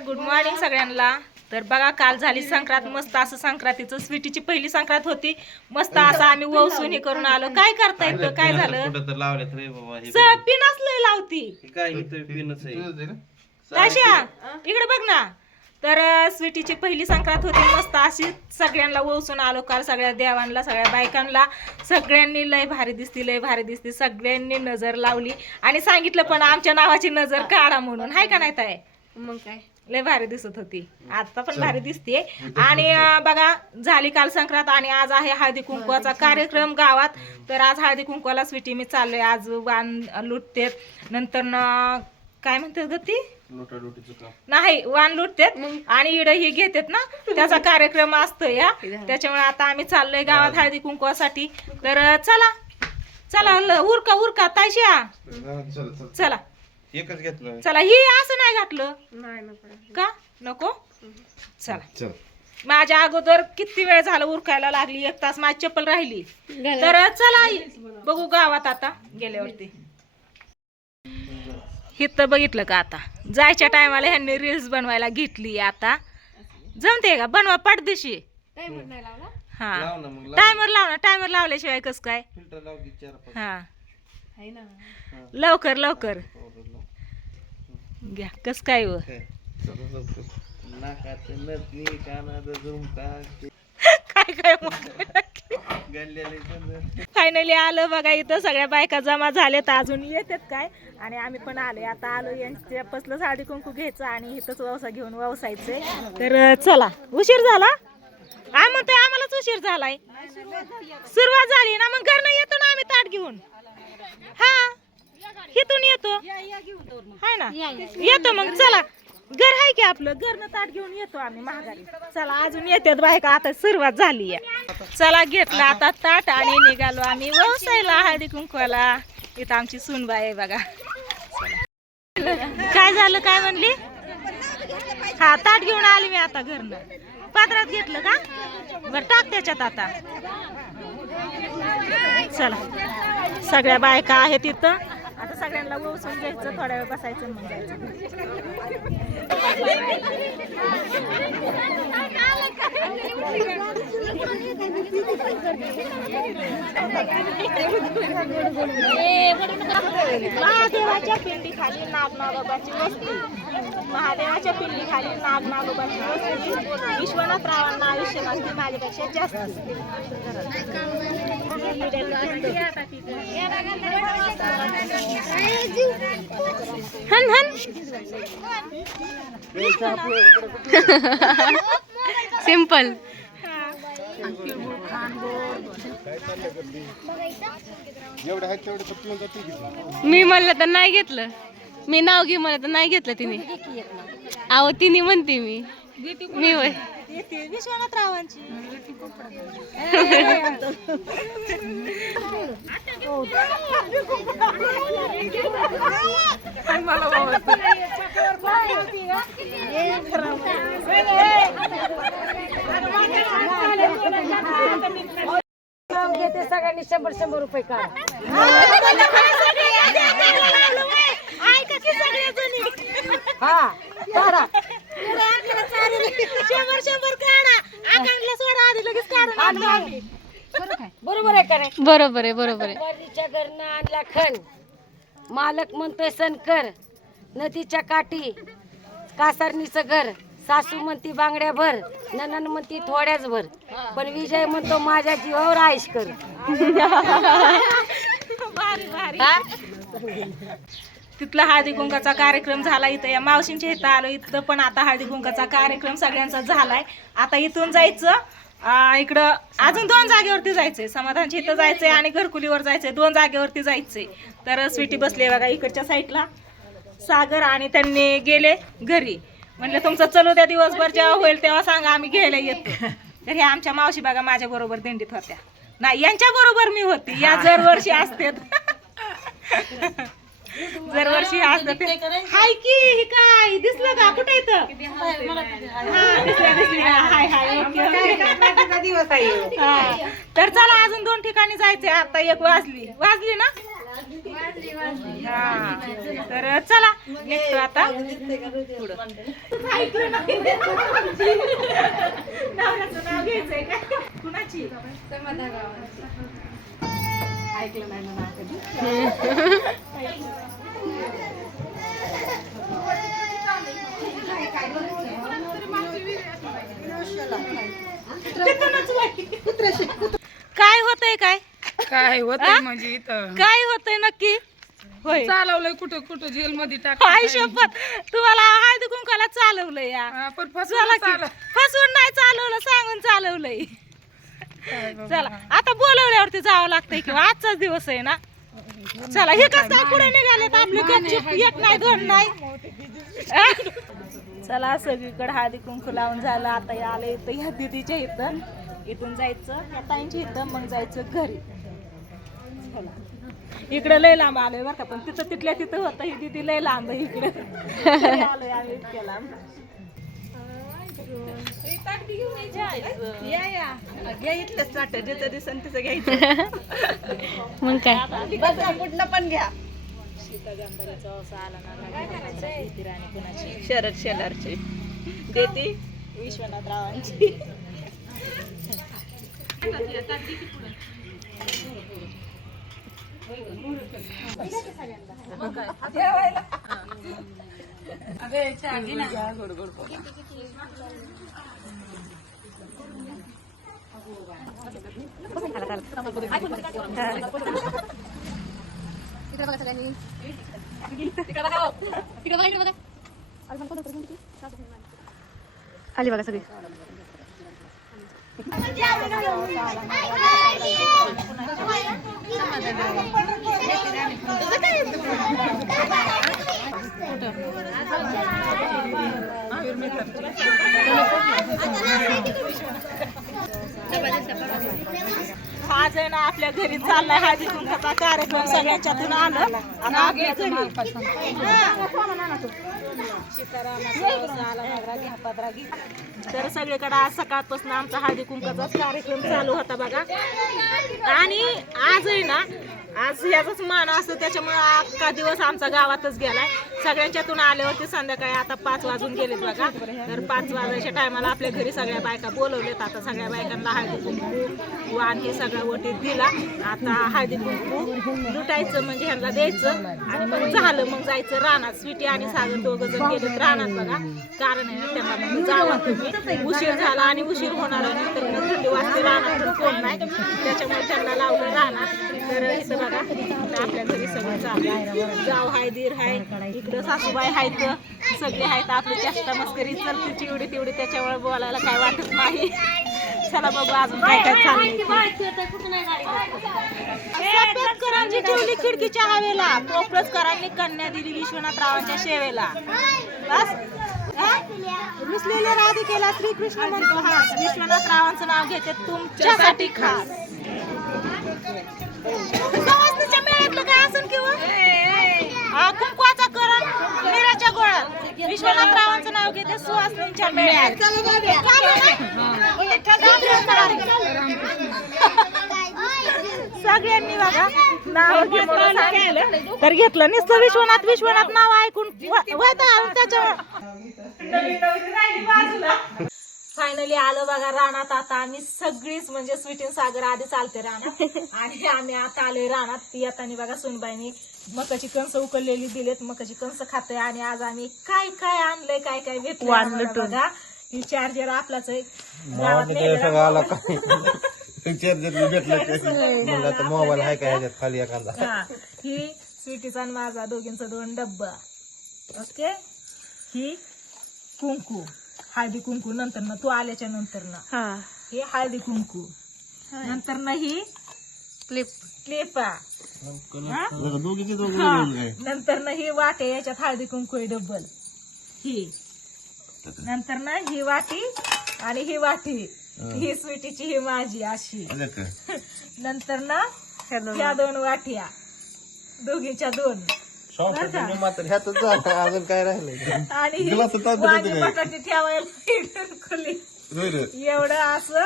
Good morning सगळ्यांना। तर बघा काल झाली संक्रांत, मस्त असं संक्रांतीचं स्वीटीची पहिली संक्रांत होती, मस्त असं आम्ही वसून हे करून आलो। काय करता येतं, काय झालं पिनच लय लावती ताशा, इकडे बघ ना। तर स्वीटीची पहिली संक्रांत होती, मस्त अशी सगळ्यांना वसून आलो काल, सगळ्या देवांना, सगळ्या बायकांना, सगळ्यांनी लय भारी दिसती, लय भारी दिसती, सगळ्यांनी नजर लावली आणि सांगितलं पण आमच्या नावाची नजर काढा म्हणून, हाय का नाही ताई? मग काय लय भारी दिसत होती, आता पण भारी दिसते। आणि बघा झाली काल संक्रांत आणि आज आहे हळदी कुंकवाचा कार्यक्रम गावात। तर आज हळदी कुंकवाला स्वीटी मी चाललोय, आज वाण लुटते, नंतर ना काय म्हणतात ग ती नाही वाण लुटतेत आणि इड ही घेतात ना, त्याचा कार्यक्रम असतो या, त्याच्यामुळे आता आम्ही चाललोय गावात हळदी कुंकवासाठी। तर चला चला उरका उरका तायशा, चला एकच घेतलं चला। ही असं नाही घातलं नाही का नको, चला। माझ्या अगोदर किती वेळ झालं उरकायला लागली, 1 तास माझी चप्पल राहिली। तर चला बघू गावात आता गेल्यावरती। हिथं बघितलं का, आता जायच्या टायमाला ह्यांनी रील्स बनवायला घेतली। आता जमते का बनवा पाठदिशी? हा टायमर लावणार, टायमर लावल्याशिवाय कस काय? हा लवकर लवकर घ्या, कस काय व काय काय फायनली आलं बघा, इथं सगळ्या बायका जमा झाल्यात, अजून येतात काय, आणि आम्ही पण आलोय। आता आलो यांच्या पसलं साडी कुंकू घ्यायचं आणि इथंच ववसा घेऊन ववसायचंय। तर चला, उशीर झाला आम्ही म्हणतोय, आम्हालाच उशीर झालाय, सुरुवात झाली ना, मग घरनं येतो ना आम्ही ताट घेऊन। हा इथून येतो हाय ना, येतो मग चला, घर आहे की आपलं, घरनं ताट घेऊन येतो आम्ही महागारी। चला अजून येतात बायका, आता सुरुवात झाली आहे। चला घेतला आता ताट आणि निघालो आम्ही ववसायला हळदी कुंकवाला। इथं आमची सुनबाई आहे बघा। काय झालं, काय म्हणली? हा ताट घेऊन आली मी आता घरनं, पात्रात घेतलं का, बरं टाक त्याच्यात आता। चला सगळ्या बायका आहेत इथं, आता सगळ्यांना वसून घ्यायचं, थोड्या वेळ बसायचं, मग जायचं। महादेवाच्या पिंडी खाली नागनागोबाची वस्ती, महादेवाच्या पिंडी खाली नागनागोबाची वस्ती, विश्वनाथरावांना आयुष्य लागते माझ्यापेक्षा जास्त। हन हन सिंपल। मी म्हणलं तर नाही घेतलं, मी नाव घे म्हणलं तर नाही घेतलं तिने। अहो तिने म्हणते मी वय विश्वनाथरावांची घेते सगळ्यांनी 100-100 रुपये काढ। हा काढा 100 काढा, अकाउंटला सोडा, आधी लगेच काढून आणलो आम्ही। बरोबर आहे का नाही? बरोबर आहे, बरोबर आहे। वरीच्या घरनं आणला खण, मालक म्हणतोय सण कर, नदीच्या काठी कासारणीचं घर, सासू म्हणती बांगड्या भर, ननन म्हणती थोड्याच भर, पण विजय म्हणतो माझ्या जीवावर आईश कर। भारी भारी। तिथला हळदी कुंकाचा कार्यक्रम झाला, इथं या मावशींच्या इथं आलो, इथं पण आता हळदी कुंकाचा कार्यक्रम सगळ्यांचा झालाय। आता इथून जायचं इकडं, अजून 2 जागेवरती जायचंय, समाधानच्या इथं जायचंय आणि घरकुलीवर जायचंय, 2 जागेवरती जायचंय। तर स्वीटी बसली बघा इकडच्या साईडला, सागर आणि त्यांनी गेले घरी। म्हणलं तुमचं चलू द्या, दिवसभर जेव्हा होईल तेव्हा सांगा, आम्ही घ्यायला येतो। तर ह्या आमच्या मावशी बघा माझ्या बरोबर दिंडीत होत्या, नाही यांच्या बरोबर मी होती, या दरवर्षी असते, दरवर्षी असते। हाय की ही काय दिसलं का, कुठे येतं? हा दिसली हाय हाय, ओके। तर चला अजून 2 ठिकाणी जायचंय, आता 1 वाजली ना, हा तर चला निघतो आता पुढं. नवऱ्याचं नाव घ्यायचंय का कुणाची? ऐकलं नाही ना नाव कधी. काय होतंय काय काय होतंय म्हणजे इथं काय होतंय नक्की? होय चालवलंय कुठं कुठं जेल मध्ये टाक हाय शपथ तुम्हाला हळदी कुंकाला चालवलंय या. पण चला की. फसवून नाही चालवलं सांगून चालवलंय. चला आता बोलवल्यावरती जावं लागतंय किंवा आजचाच दिवस आहे ना. चला हे कसं पुढे निघालेत आपले गपचूप एक नाही दोन नाही. चला सगळीकडे हळदी कुंकू लावून झालं. आता हे आलं इथं ह्या दिदीच्या इथं. इथून जायचं ह्या ताईंच्या इथं मग जायचं घरी. चला इकडे लय लांब आलोय बरं का पण तिथं तिथल्या तिथं होतं ही दिदी लय लांब आहे इकडे. आलोय आम्ही इतक्या लांब. घ्यायचंच वाटत जिथं दिसन तिथं घ्यायचं. मग काय कुठलं पण घ्या. सीतागंधाचा वास आला ना राणी कुणाची? शरद शेलारची देती विश्वनाथ रावांची. आली बघा सगळी. आज आहे ना आपल्या घरी चाललाय हळदी कुंकाचा कार्यक्रम. सगळ्यांच्यातून आलं आणि आपल्या घरी तर सगळीकडे आज सकाळपासून आमचा हळदी कुंकाचाच कार्यक्रम चालू होता बघा. आणि आज आहे ना आज याचाच मान असतो त्याच्यामुळे अख्खा दिवस आमचा गावातच गेलाय. सगळ्यांच्यातून आल्यावरती संध्याकाळी आता 5 वाजून गेलेत बघा. तर 5 वाजायच्या टायमाला आपल्या घरी सगळ्या बायका बोलवलेत. आता सगळ्या बायकांना हळदी कुंकू वाण हे सगळं वटीत दिला. आता हळदी कुंकू लुटायचं म्हणजे ह्यांना द्यायचं आणि मग झालं मग जायचं रानात. स्वीटी आणि सागर दोघं जण गेलेत रानात बघा. कारण आहे ना त्यांना मग जावं तुम्ही उशीर झाला आणि उशीर होणार आहे तर थंडी वाजते रानात तर कोण नाही त्याच्यामुळे त्यांना लावलं रानात. तर इथं बघा आपल्या घरी सगळं चालू जाव हाय दीर हाय इकडं सासूबाई आहेत सगळे आहेत. आपली चेष्टा मस्करी चलती चिवडी तेवढी त्याच्यामुळे बोलायला काय वाटत नाही. चला बघू अजून काय काय चाललंय. सफेदकरांची ठेवली खिडकीच्या हवेला. पोपळसकरांनी कन्या दिली विश्वनाथ रावांच्या शेवेला. बस रुसलेल्या राधिकेला श्रीकृष्ण म्हणतो हा. विश्वनाथ रावांचं नाव घेते तुमच्यासाठी खास. सवासणीच्या मेळ्यातलं काय असेल किंवा कुंकवाचा करण मीराच्या गोळ्यात. विश्वनाथ रावांचं नाव घेते सुवासणीच्या मेळ्यात. सगळ्यांनी बघा नाव घेतलं तर घेतलं नुसतं विश्वनाथ विश्वनाथ नाव ऐकून त्याच्यावर फायनली आलो बघा रानात. आता आम्ही सगळीच म्हणजे स्वीटीन सागर आधी चालते रानात आणि आम्ही आता आलोय रानात. ती आता बघा सुनबाईनी मकाची कणस उकळलेली दिलेत. मकाची कणस खाते आणि आज आम्ही काय काय आणलंय काय काय भेटलं बघा. ही चार्जर आपलाच आहे मोबाईल आहे काय ह्याच्यात खाली एखादा. ही स्वीटीचा आणि माझा दोघींचा 2 डब्बा. ओके ही कुंकू हळदी कुंकू नंतर ना तू आल्याच्या नंतर ना हे हळदी कुंकू नंतर ना ही क्लिपा नंतर ना ही वाटे याच्यात हळदी कुंकू आहे डब्बल. ही नंतर ना ही वाटी आणि ही वाटी ही स्वीटीची ही माझी अशी. नंतर ना ह्या 2 वाट्या दोघींच्या 2 अजून काय राहिलं आणि माझी बटाटी ठेवायला खुली. एवढं असं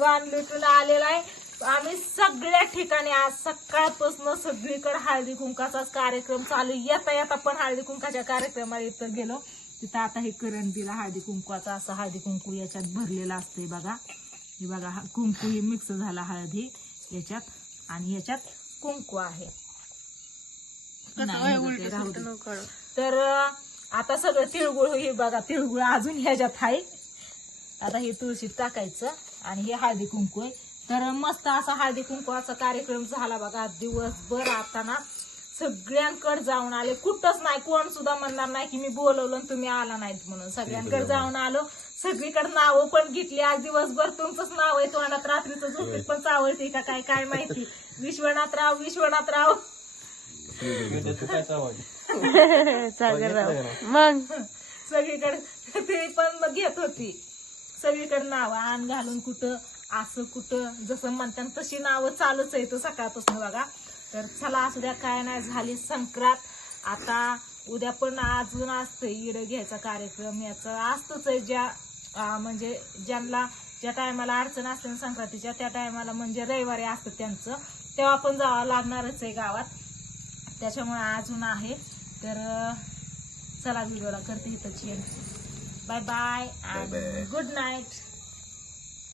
वाण लुटून आलेलं आहे. आम्ही सगळ्या ठिकाणी आज सकाळपासून सगळीकडे हळदी कुंकाचाच कार्यक्रम चालू. येता येता पण हळदी कुंकाच्या कार्यक्रमाला इथं गेलो. तिथं आता हे करंजीला हळदी कुंकवाचा असं हळदी कुंकू याच्यात भरलेलं असतंय बघा. हे बघा कुंकू ही मिक्स झाला हळदी याच्यात आणि याच्यात कुंकू आहे. नाही, राहू दे. तर आता सगळं तिळगुळ हे बघा तिळगुळ अजून ह्याच्यात आहे. आता हे तुळशीत टाकायचं आणि हे हळदी कुंकू आहे. तर मस्त असा हळदी कुंकवाचा कार्यक्रम झाला बघा दिवसभर. आता ना सगळ्यांकडे जाऊन आले. कुठंच नाही कोण सुद्धा म्हणणार नाही की मी बोलवलं आणि तुम्ही आला नाहीत म्हणून. सगळ्यांकडे जाऊन आलो. सगळीकडे नावं पण घेतली. आज दिवसभर तुमचंच नाव आहे तोंडात. रात्रीचं झोपेत पण चावळते का काय काय माहिती. विश्वनाथराव विश्वनाथराव सागरराव. मग सगळीकडे ते पण घेत होती. सगळीकडे नाव आण घालून कुठं असं कुठं जसं म्हणतात तशी नावं चालूच आहे तो सकाळपासून बघा. तर चला असू द्या काय नाही झाली संक्रांत. आता उद्या पण अजून असतंय इडं घ्यायचा कार्यक्रम. याचं असतंच आहे. म्हणजे ज्यांना ज्या टायमाला अडचण असते ना संक्रांतीच्या त्या टायमाला म्हणजे रविवारी असतं त्यांचं तेव्हा पण जावं लागणारच आहे गावात. त्याच्यामुळे अजून आहे. तर चला व्हिडिओला करते इथं change. Bye bye and good night.